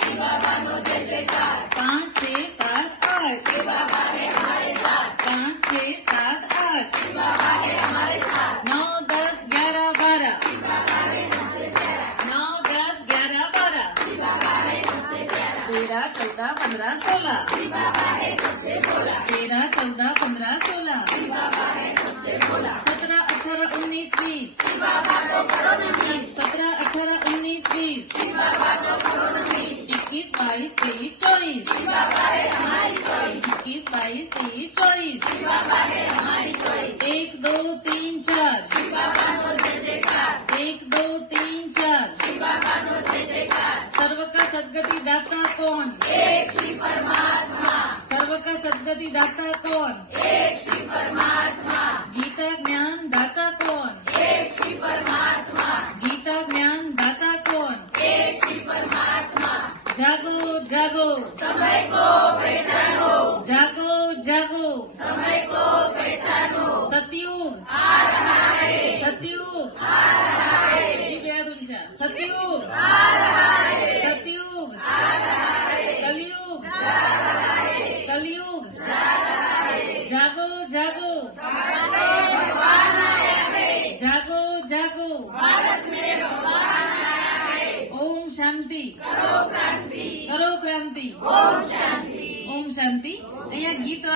शिव बाबा no जय जयकार 5 6 7 8 शिव बाबा है हमारे साथ 5 6 7 8 शिव बाबा है हमारे साथ 9 10 11 12 शिव बाबा है सबसे प्यारा 9 10 11 12 शिव बाबा है सबसे प्यारा 13 14 15 16 शिव बाबा है सबसे भोला 13 14 15 16 शिव बाबा है सबसे भोला 17 18 19 20 शिव बाबा को करो नमीज 17 18 19 20 शिव बाबा को करो नमीज 21 22 23 24 शिव बाबा है हमारी चॉइस 21 22 23 24 शिव बाबा है हमारी चॉइस 1 2 3 4 शिव बाबा नो जय जयकार 1 2 3 4 शिव बाबा नो जय जयकार सर्व का सद्गति दाता कौन एक श्री परमात्मा सर्व का सद्गति दाता कौन एक श्री परमात्मा गीता ज्ञान दाता कौन एक श्री परमात्मा गीता ज्ञान दाता कौन एक श्री परमात्मा जागो जागो समय को पहचानो जागो जागो समय को पहचानो सतयुग आ रहा है सतयुग आ रहा है सतयुग आ रहा है सतयुग आ रहा है कलयुग जा रहा है कलयुग जा रहा है जागो जागो भगवान आया है जागो जागो भारत में भगवान आया है ओम शांति करो क्रांति ओम शांति અહીંયા ગીત